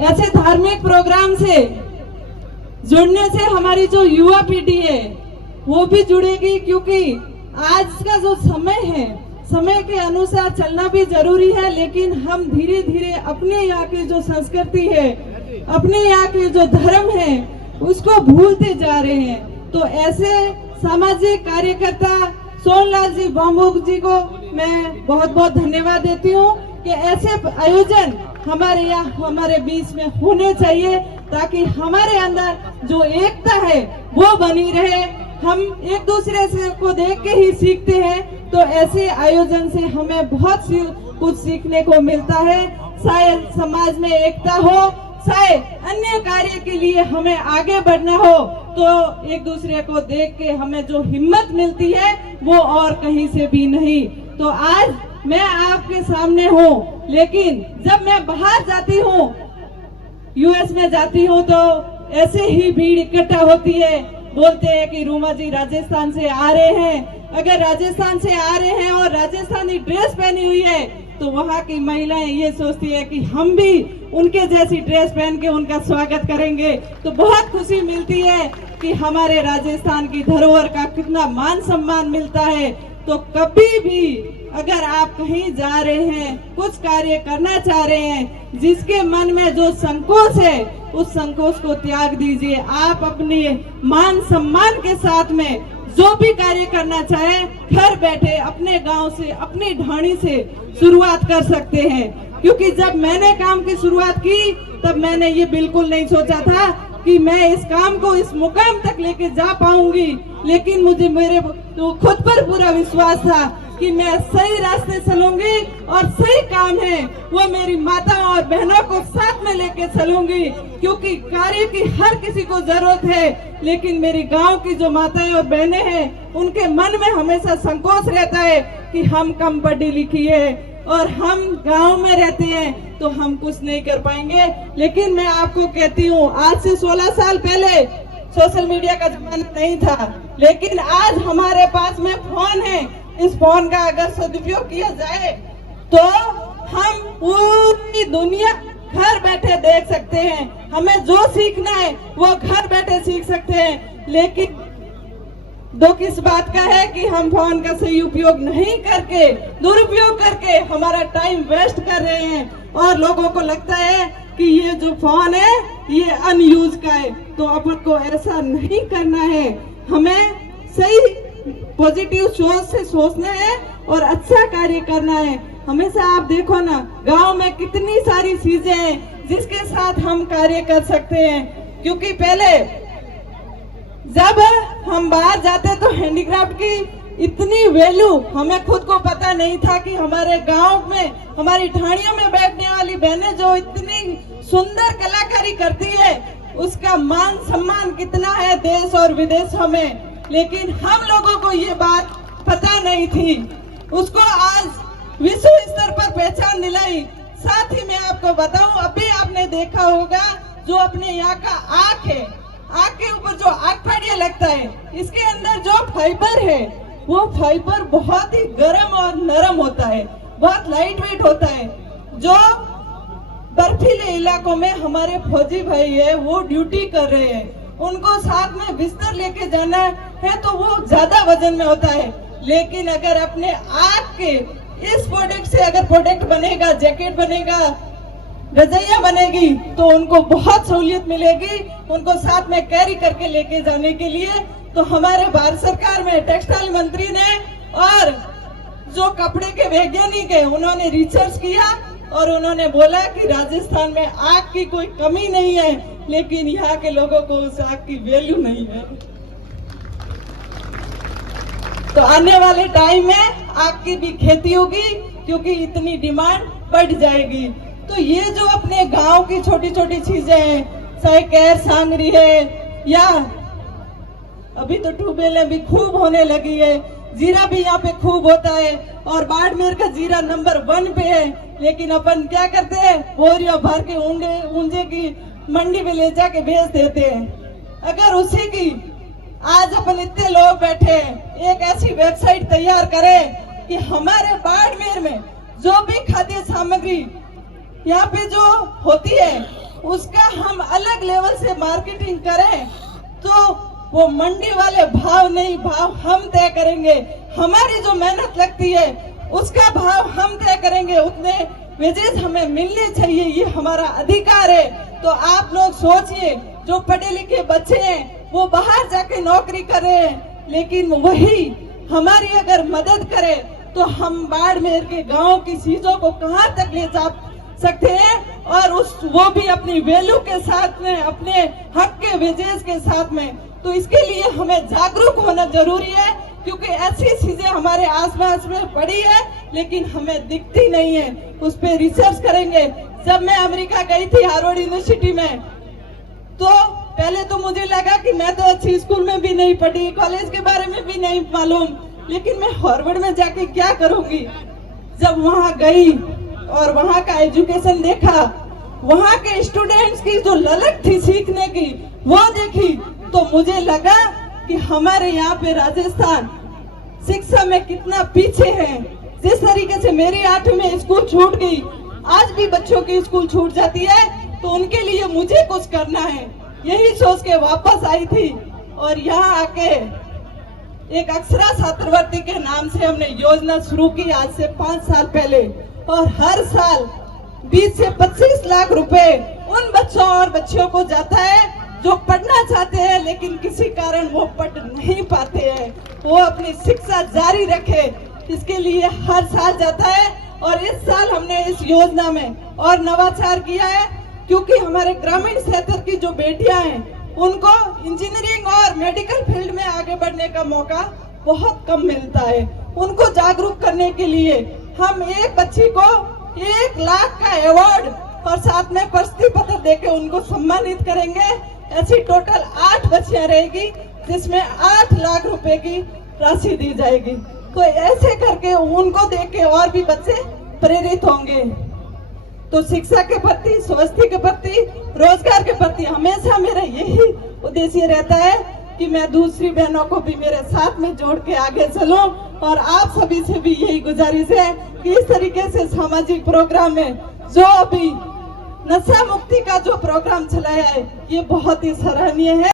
ऐसे धार्मिक प्रोग्राम से जुड़ने से हमारी जो युवा पीढ़ी है वो भी जुड़ेगी, क्योंकि आज का जो समय है, समय के अनुसार चलना भी जरूरी है, लेकिन हम धीरे धीरे अपने यहाँ की जो संस्कृति है, अपने यहाँ के जो धर्म है, उसको भूलते जा रहे हैं। तो ऐसे सामाजिक कार्यकर्ता सोनलाल जी बाम्बू जी को मैं बहुत बहुत धन्यवाद देती हूँ कि ऐसे आयोजन हमारे यहाँ हमारे बीच में होने चाहिए, ताकि हमारे अंदर जो एकता है वो बनी रहे। हम एक दूसरे से को देख के ही सीखते हैं, तो ऐसे आयोजन से हमें बहुत कुछ सीखने को मिलता है। शायद समाज में एकता हो, शायद अन्य कार्य के लिए हमें आगे बढ़ना हो, तो एक दूसरे को देख के हमें जो हिम्मत मिलती है वो और कहीं से भी नहीं। तो आज मैं आपके सामने हूँ, लेकिन जब मैं बाहर जाती हूँ, यूएस में जाती हूँ, तो ऐसे ही भीड़ इकट्ठा होती है। बोलते हैं कि रूमा जी राजस्थान से आ रहे हैं। अगर राजस्थान से आ रहे हैं और राजस्थानी ड्रेस पहनी हुई है, तो वहाँ की महिलाएं ये सोचती है कि हम भी उनके जैसी ड्रेस पहन के उनका स्वागत करेंगे। तो बहुत खुशी मिलती है कि हमारे राजस्थान की धरोहर का कितना मान सम्मान मिलता है। तो कभी भी अगर आप कहीं जा रहे हैं, कुछ कार्य करना चाह रहे हैं, जिसके मन में जो संकोच है, उस संकोच को त्याग दीजिए। आप अपने मान सम्मान के साथ में जो भी कार्य करना चाहे, घर बैठे अपने गांव से, अपनी ढाणी से शुरुआत कर सकते हैं। क्योंकि जब मैंने काम की शुरुआत की, तब मैंने ये बिल्कुल नहीं सोचा था कि मैं इस काम को इस मुकाम तक लेके जा पाऊंगी, लेकिन मुझे मेरे तो खुद पर पूरा विश्वास था कि मैं सही रास्ते चलूंगी और सही काम है वो मेरी माताओं और बहनों को साथ में लेके चलूंगी। क्योंकि कार्य की हर किसी को जरूरत है, लेकिन मेरी गांव की जो माताएं और बहनें हैं, उनके मन में हमेशा संकोच रहता है कि हम कम पढ़ी लिखी है और हम गांव में रहते हैं तो हम कुछ नहीं कर पाएंगे। लेकिन मैं आपको कहती हूँ, आज से 16 साल पहले सोशल मीडिया का जमाना नहीं था, लेकिन आज हमारे पास में फोन है। इस फोन का अगर सदुपयोग किया जाए तो हम पूरी दुनिया घर बैठे देख सकते हैं। हमें जो सीखना है वो घर बैठे सीख सकते हैं। लेकिन दुख इस बात का है कि हम फोन का सही उपयोग नहीं करके, दुरुपयोग करके हमारा टाइम वेस्ट कर रहे हैं, और लोगों को लगता है कि ये जो फोन है ये अनयूज का है। तो अपन को ऐसा नहीं करना है। हमें सही पॉजिटिव सोच से सोचना है और अच्छा कार्य करना है। हमेशा आप देखो ना, गांव में कितनी सारी चीजें हैं जिसके साथ हम कार्य कर सकते हैं। क्योंकि पहले जब हम बाहर जाते तो हैंडीक्राफ्ट की इतनी वैल्यू हमें खुद को पता नहीं था कि हमारे गांव में, हमारी ढाणियों में बैठने वाली बहनें जो इतनी सुंदर कलाकारी करती है, उसका मान सम्मान कितना है देश और विदेशों में। लेकिन हम लोगों को ये बात पता नहीं थी। उसको आज विश्व स्तर पर पहचान दिलाई। साथ ही मैं आपको बताऊं, अभी आपने देखा होगा जो अपने यहाँ का आँख है, आँख के ऊपर जो आँखफाड़िया लगता है, इसके अंदर जो फाइबर है वो फाइबर बहुत ही गर्म और नरम होता है, बहुत लाइट वेट होता है। जो बर्फीले इलाकों में हमारे फौजी भाई है वो ड्यूटी कर रहे हैं, उनको साथ में बिस्तर लेके जाना है तो वो ज्यादा वजन में होता है। लेकिन अगर अपने आँख के इस प्रोडक्ट से अगर प्रोडक्ट बनेगा, जैकेट बनेगा, रजाइयां बनेगी, तो उनको बहुत सहूलियत मिलेगी उनको साथ में कैरी करके लेके जाने के लिए। तो हमारे भारत सरकार में टेक्सटाइल मंत्री ने और जो कपड़े के वैज्ञानिक है, उन्होंने रिसर्च किया और उन्होंने बोला कि राजस्थान में आग की कोई कमी नहीं है, लेकिन यहाँ के लोगों को उस आग की वैल्यू नहीं है। तो आने वाले टाइम में आग की भी खेती होगी, क्योंकि इतनी डिमांड बढ़ जाएगी। तो ये जो अपने गांव की छोटी छोटी चीजें हैं, चाहे कैर सांगरी है, या अभी तो ट्यूबवेलें भी खूब होने लगी है, जीरा भी यहाँ पे खूब होता है, और बाड़मेर का जीरा नंबर 1 पे है। लेकिन अपन क्या करते हैं, बोरियों भर के ऊंजे की मंडी में ले जाके बेच देते हैं। अगर उसी की आज अपन इतने लोग बैठे हैं, एक ऐसी वेबसाइट तैयार करें कि हमारे बाड़मेर में जो भी खाद्य सामग्री यहाँ पे जो होती है उसका हम अलग लेवल से मार्केटिंग करें तो वो मंडी वाले भाव नहीं, भाव हम तय करेंगे। हमारी जो मेहनत लगती है उसका भाव हम तय करेंगे, उतने वेजेस हमें मिलने चाहिए, ये हमारा अधिकार है। तो आप लोग सोचिए, जो पढ़े लिखे बच्चे हैं वो बाहर जाके नौकरी कर रहे हैं, लेकिन वही हमारी अगर मदद करे तो हम बाड़मेर के गांव की चीजों को कहां तक ले जा सकते हैं, और वो भी अपनी वैल्यू के साथ में, अपने हक के वेजेस के साथ में। तो इसके लिए हमें जागरूक होना जरूरी है, क्योंकि ऐसी चीजें हमारे आसपास में पड़ी है लेकिन हमें दिखती नहीं है। उस पर रिसर्च करेंगे। जब मैं अमेरिका गई थी हार्वर्ड यूनिवर्सिटी में, तो पहले तो मुझे लगा कि मैं तो अच्छी स्कूल में भी नहीं पढ़ी, कॉलेज के बारे में भी नहीं मालूम, लेकिन मैं हार्वर्ड में जाके क्या करूंगी। जब वहां गई और वहां का एजुकेशन देखा, वहां के स्टूडेंट्स की जो ललक थी सीखने की वो देखी, तो मुझे लगा कि हमारे यहाँ पे राजस्थान शिक्षा में कितना पीछे है। जिस तरीके से मेरी 8वीं में स्कूल छूट गई, आज भी बच्चों की स्कूल छूट जाती है, तो उनके लिए मुझे कुछ करना है, यही सोच के वापस आई थी। और यहाँ आके एक अक्षरा छात्रवृत्ति के नाम से हमने योजना शुरू की आज से 5 साल पहले, और हर साल 20 से 25 लाख रुपए उन बच्चों और बच्चियों को जाता है जो पढ़ना चाहते हैं लेकिन किसी कारण वो पढ़ नहीं पाते हैं, वो अपनी शिक्षा जारी रखे, इसके लिए हर साल जाता है। और इस साल हमने इस योजना में और नवाचार किया है, क्योंकि हमारे ग्रामीण क्षेत्र की जो बेटियां हैं उनको इंजीनियरिंग और मेडिकल फील्ड में आगे बढ़ने का मौका बहुत कम मिलता है। उनको जागरूक करने के लिए हम एक बच्ची को 1 लाख का अवार्ड और साथ में प्रशस्ति पत्र देके उनको सम्मानित करेंगे। ऐसी टोटल 8 बच्चियां रहेगी जिसमें 8 लाख रुपए की राशि दी जाएगी। तो ऐसे करके उनको देख के और भी बच्चे प्रेरित होंगे। तो शिक्षा के प्रति, स्वास्थ्य के प्रति, रोजगार के प्रति हमेशा मेरा यही उद्देश्य रहता है कि मैं दूसरी बहनों को भी मेरे साथ में जोड़ के आगे चलूं। और आप सभी से भी यही गुजारिश है कि इस तरीके से सामाजिक प्रोग्राम में जो अभी नशा मुक्ति का जो प्रोग्राम चलाया है ये बहुत ही सराहनीय है।